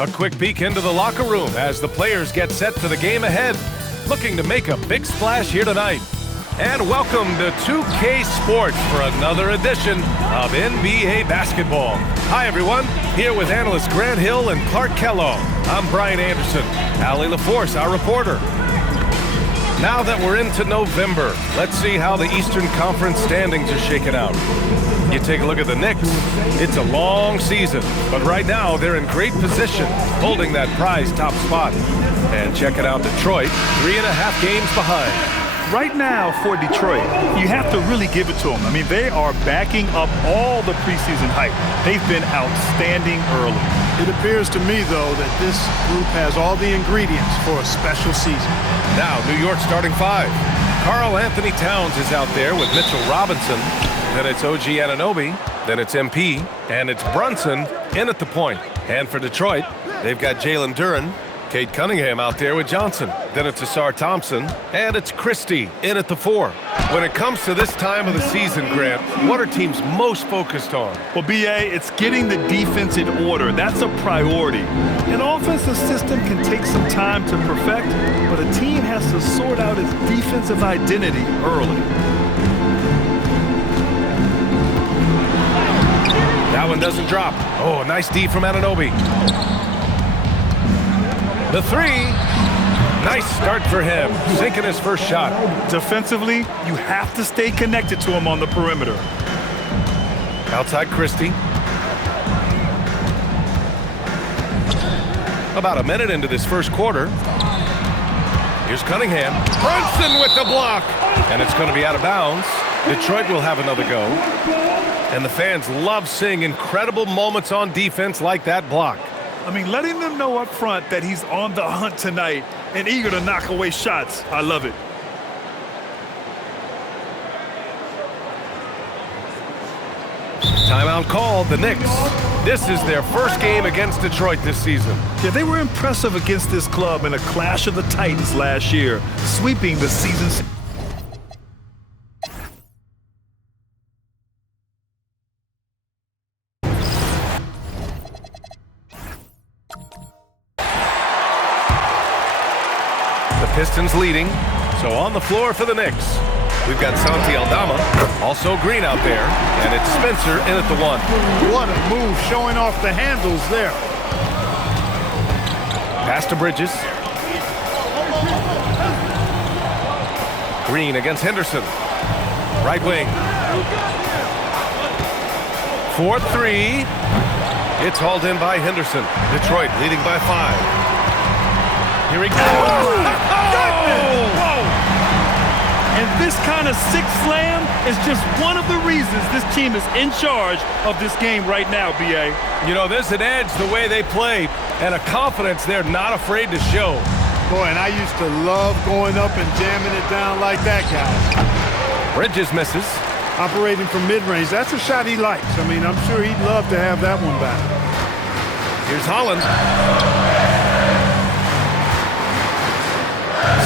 A quick peek into the locker room as the players get set for the game ahead, looking to make a big splash here tonight. And welcome to 2K Sports for another edition of NBA basketball. Hi everyone, here with analysts Grant Hill and Clark Kellogg. I'm Brian Anderson, Allie LaForce, our reporter. Now that we're into November, let's see how the Eastern Conference standings are shaking out. You take a look at the Knicks, it's a long season, but right now they're in great position, holding that prize top spot. And check it out, Detroit, 3.5 games behind. Right now for Detroit, you have to really give it to them. I mean, they are backing up all the preseason hype. They've been outstanding early. It appears to me, though, that this group has all the ingredients for a special season. Now, New York starting five. Karl Anthony Towns is out there with Mitchell Robinson. Then it's OG Anunoby. Then it's MP. And it's Brunson in at the point. And for Detroit, they've got Jalen Duren. Cade Cunningham out there with Johnson. Then it's Ausar Thompson. And it's Christie in at the 4. When it comes to this time of the season, Grant, what are teams most focused on? Well, B.A., it's getting the defense in order. That's a priority. An offensive system can take some time to perfect, but a team has to sort out its defensive identity early. That one doesn't drop. Oh, nice D from Anunoby. The 3. Nice start for him, sinking his first shot. Defensively, you have to stay connected to him on the perimeter. Outside Christie. About a minute into this first quarter. Here's Cunningham. Brunson with the block. And it's going to be out of bounds. Detroit will have another go. And the fans love seeing incredible moments on defense like that block. I mean, letting them know up front that he's on the hunt tonight and eager to knock away shots. I love it. Timeout called, the Knicks. This is their first game against Detroit this season. Yeah, they were impressive against this club in a clash of the Titans last year, sweeping the season. Pistons leading, so on the floor for the Knicks. We've got Santi Aldama, also Green out there, and it's Spencer in at the 1. What a move, showing off the handles there. Pass to Bridges. Green against Henderson. Right wing. 4-3. It's hauled in by Henderson. Detroit leading by 5. Here he goes. And this kind of sick slam is just one of the reasons this team is in charge of this game right now, B.A. You know, there's an edge the way they play and a confidence they're not afraid to show. Boy, and I used to love going up and jamming it down like that, guy. Bridges misses. Operating from mid-range, that's a shot he likes. I mean, I'm sure he'd love to have that one back. Here's Holland.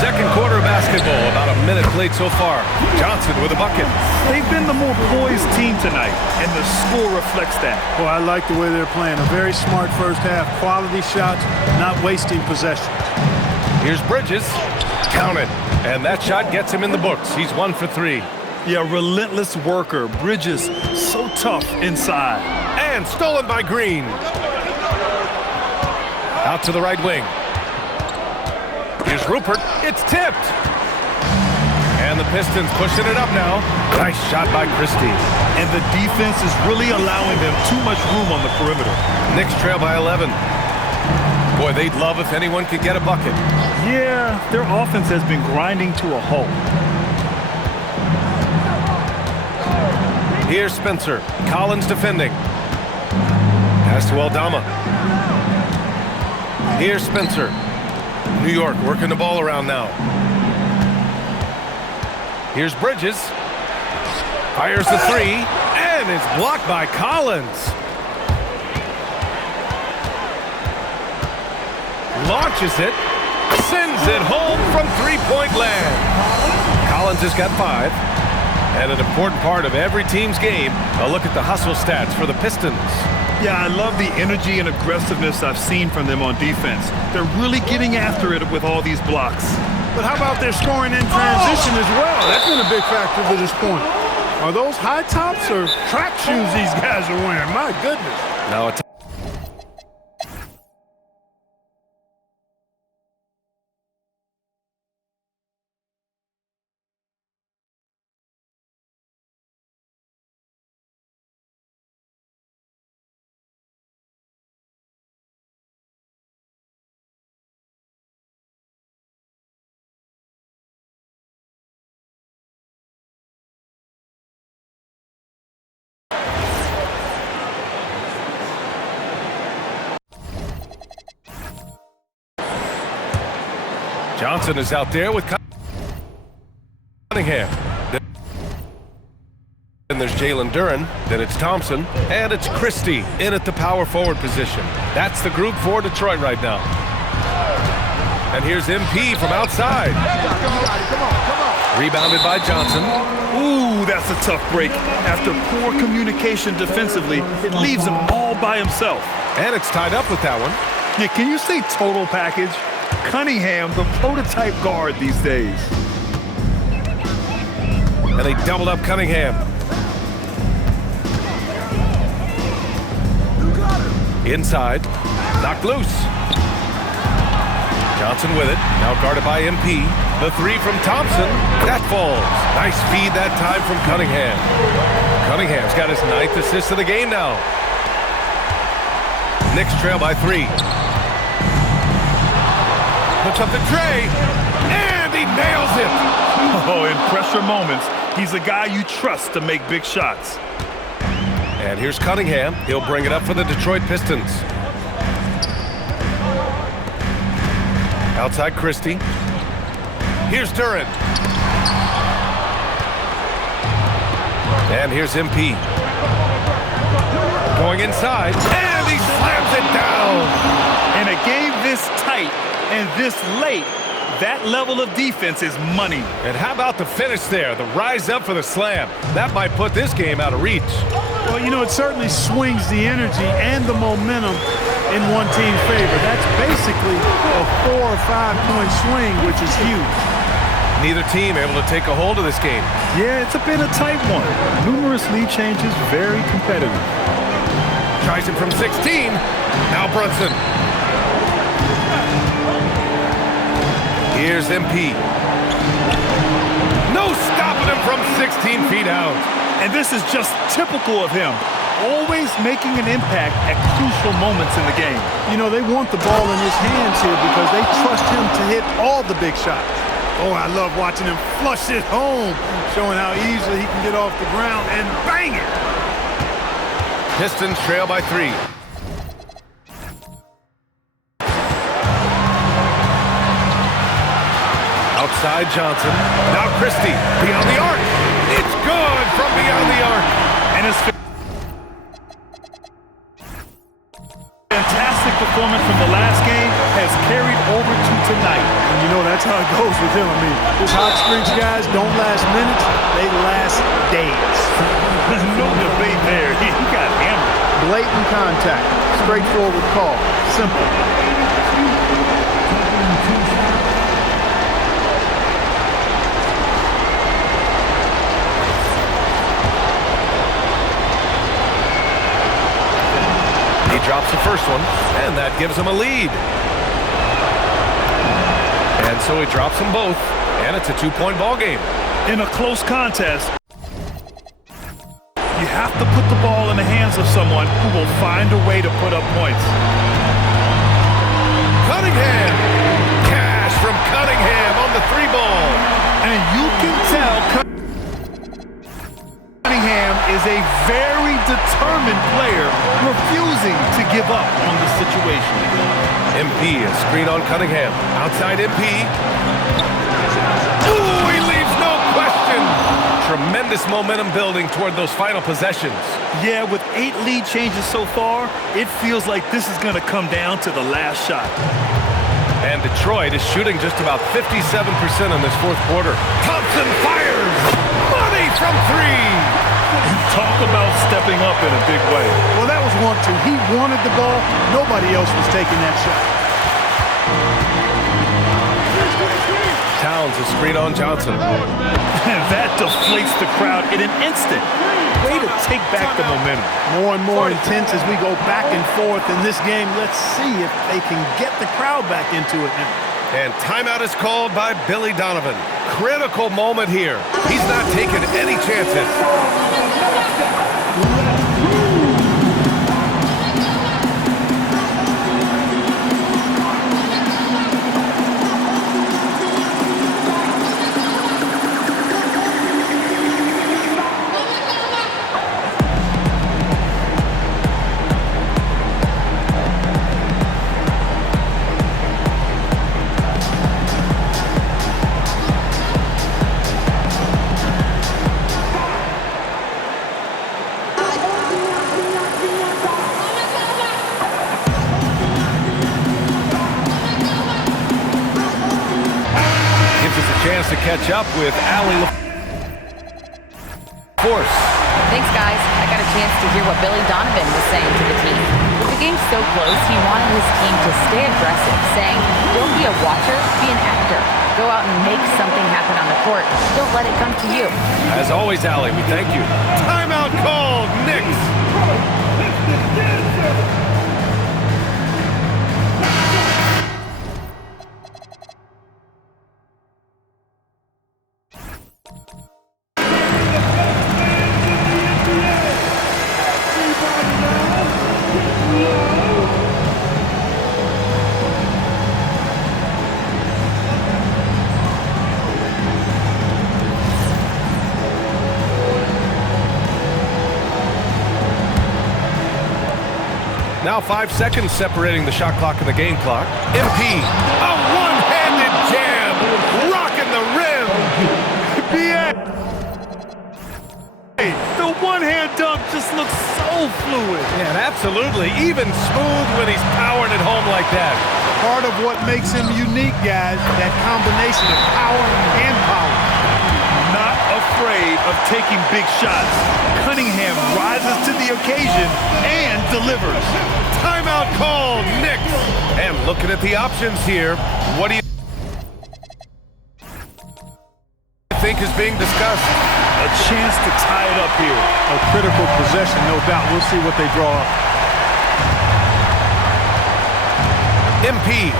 Second quarter of basketball, about a minute played so far. Johnson with a bucket. They've been the more poised team tonight, and the score reflects that. Well, I like the way they're playing. A very smart first half. Quality shots, not wasting possessions. Here's Bridges. Count it. And that shot gets him in the books. He's 1 for 3. Yeah, relentless worker. Bridges, so tough inside. And stolen by Green. Out to the right wing. Here's Rupert. It's tipped. And the Pistons pushing it up now. Nice shot by Christie. And the defense is really allowing them too much room on the perimeter. Knicks trail by 11. Boy, they'd love if anyone could get a bucket. Yeah, their offense has been grinding to a halt. Here's Spencer. Collins defending. Pass to Aldama. Here's Spencer. New York working the ball around now. Here's Bridges. Fires the 3, and it's blocked by Collins. Launches it, sends it home from three-point land. Collins has got 5. And an important part of every team's game, a look at the hustle stats for the Pistons. Yeah, I love the energy and aggressiveness I've seen from them on defense. They're really getting after it with all these blocks. But how about their scoring in transition as well? That's been a big factor to this point. Are those high tops or track shoes these guys are wearing? My goodness. Now it's Johnson is out there with Cunningham. Then there's Jalen Duren. Then it's Thompson. And it's Christie in at the power forward position. That's the group for Detroit right now. And here's MP from outside. Rebounded by Johnson. Ooh, that's a tough break. After poor communication defensively, it leaves him all by himself. And it's tied up with that one. Yeah, can you say total package? Cunningham, the prototype guard these days. And they doubled up Cunningham. Inside, knocked loose. Johnson with it, now guarded by MP. The three from Thompson, that falls. Nice feed that time from Cunningham. Cunningham's got his 9th assist of the game now. Knicks trail by 3. Puts up the tray, and he nails it. Oh, in pressure moments, he's a guy you trust to make big shots. And here's Cunningham. He'll bring it up for the Detroit Pistons. Outside Christie. Here's Duren. And here's MP. Going inside, and he slams it down. In a game this tight and this late, that level of defense is money. And how about the finish there? The rise up for the slam. That might put this game out of reach. Well, you know, it certainly swings the energy and the momentum in one team's favor. That's basically a 4 or 5 point swing, which is huge. Neither team able to take a hold of this game. Yeah, it's been a tight one. Numerous lead changes, very competitive. Tries it from 16. Now Brunson. Here's MP. No stopping him from 16 feet out. And this is just typical of him. Always making an impact at crucial moments in the game. You know, they want the ball in his hands here because they trust him to hit all the big shots. Oh, I love watching him flush it home, showing how easily he can get off the ground and bang it. Pistons trail by 3. Outside Johnson. Now Christie beyond the arc. It's good from beyond the arc. And his fantastic performance from the last game has carried over to tonight. And you know, that's how it goes with him. I mean, his hot streaks, guys, don't last minutes. They last days. No debate there. He got hammered. Blatant contact. Straightforward call. Simple. Drops the first one, and that gives him a lead. And so he drops them both, and it's a 2-point ball game. In a close contest, you have to put the ball in the hands of someone who will find a way to put up points. Cunningham! Cash from Cunningham on the 3-ball. And you can tell Cunningham is a very determined player, refusing to give up on the situation. MP, a screen on Cunningham. Outside MP. Ooh, he leaves no question. Tremendous momentum building toward those final possessions. Yeah, with 8 lead changes so far, it feels like this is going to come down to the last shot. And Detroit is shooting just about 57% in this fourth quarter. Thompson fires! Money from 3! Talk about stepping up in a big way. Well, that was 1-2. He wanted the ball. Nobody else was taking that shot. Towns, a screen on Johnson. That deflates the crowd in an instant. Way to take back the momentum. More and more intense as we go back and forth in this game. Let's see if they can get the crowd back into it now. And timeout is called by Billy Donovan. Critical moment here. He's not taking any chances. Chance to catch up with Allie Force. Thanks, guys. I got a chance to hear what Billy Donovan was saying to the team. With the game so close, he wanted his team to stay aggressive, saying, don't be a watcher, be an actor. Go out and make something happen on the court. Don't let it come to you. As always, Allie, we thank you. Timeout called, Knicks. Now 5 seconds separating the shot clock and the game clock. MP, a one-handed jam, rocking the rim. The one-hand dunk just looks so fluid. Yeah, absolutely. Even smooth when he's powering it home like that. Part of what makes him unique, guys, that combination of power and power. Not afraid of taking big shots. Cunningham rises to the occasion and delivers. Timeout called, Knicks. And looking at the options here, what do you think is being discussed? A chance to tie it up here. A critical possession, no doubt. We'll see what they draw up. MP.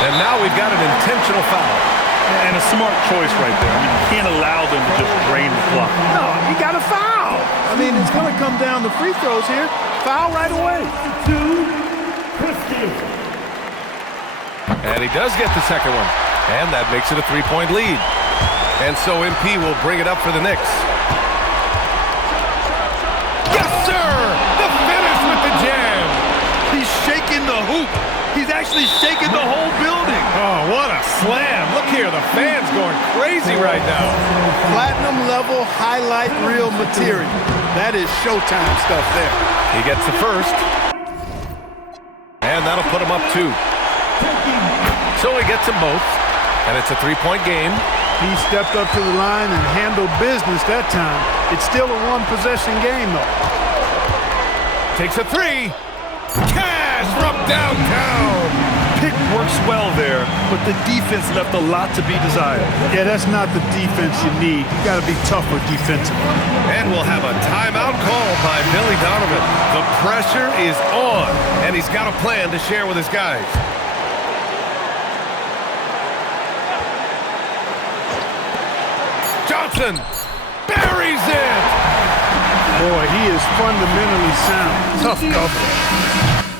And now we've got an intentional foul. And a smart choice right there. I mean, you can't allow them to just drain the clock. No, you got to foul. I mean, it's going to come down to free throws here. Foul right away. And he does get the second one. And that makes it a three-point lead. And so MP will bring it up for the Knicks. Yes, sir! The finish with the jam. He's shaking the hoop. He's actually shaking the whole building. Oh, what a slam. Look here, the fans going crazy right now. Platinum level highlight reel material. That is Showtime stuff there. He gets the first. And that'll put him up 2. So he gets them both. And it's a three-point game. He stepped up to the line and handled business that time. It's still a one-possession game, though. Takes a 3. Cash from downtown. Pick works well there, but the defense left a lot to be desired. Yeah, that's not the defense you need. You got to be tougher defensively. And we'll have a timeout called by Billy Donovan. The pressure is on, and he's got a plan to share with his guys. Johnson buries it. Boy, he is fundamentally sound. Tough cover.